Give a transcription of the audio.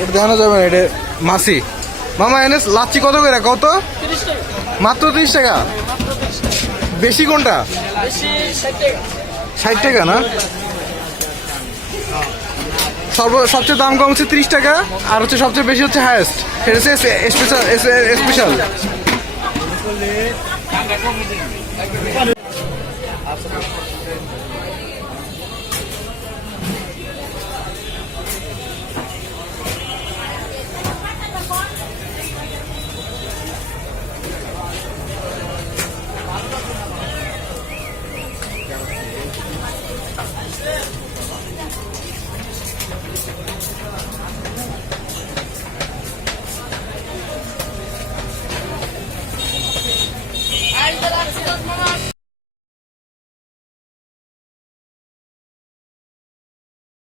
এটা দেখানো যাবে না, এটা মাসি। মামা এনে লাচ্ছি কত করে? কত? মাত্র 30 টাকা। বেশি কোনটা? 60 টাকা না? সবচেয়ে দাম কম হচ্ছে 30 টাকা, আর হচ্ছে সবচেয়ে বেশি হচ্ছে হায়েস্ট, সেটা হচ্ছে স্পেশাল। Ay,